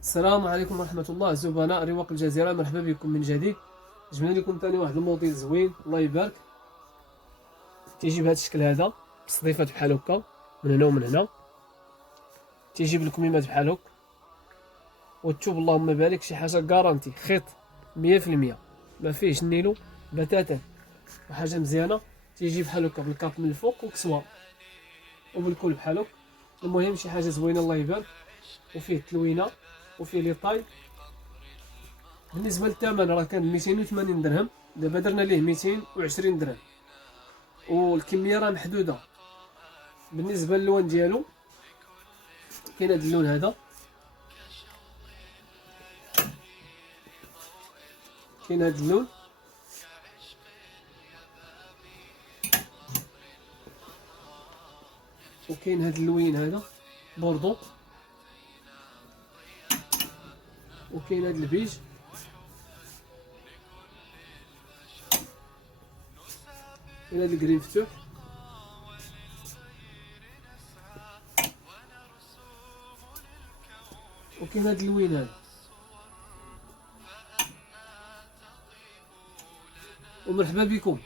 السلام عليكم ورحمة الله زبناء رواق الجزيرة، مرحبا بكم من جديد. جبنا لكم ثاني واحد الموديل زوين الله يبارك. تيجي بهذا الشكل هذا، بالصديفات بحال هكا من هنا ومن هنا، تيجي بالكميمات بحال هكا، والثوب اللهم بارك شي حاجة كارانتي خيط 100%، ما فيهش النيلو بتاتا، وحاجة مزيانة. تيجي بحال هكا بالكاب من الفوق وكسوة وبالكل بحال هكا. المهم شي حاجة زوينة الله يبارك، وفيه التلوينة وفيه لي طاي. بالنسبه للثمن راه كان 280 درهم، دابا درنا ليه 220 درهم، والكميه راه محدوده. بالنسبه للوان ديالو كاين هذا اللون هذا، كاين هذا اللون، وكاين هذا اللوين هذا بوردو، وكاين هذا البيج، كاين هذا الكريم فتوح، وكاين هذا اللوين هذا. ومرحبا بكم.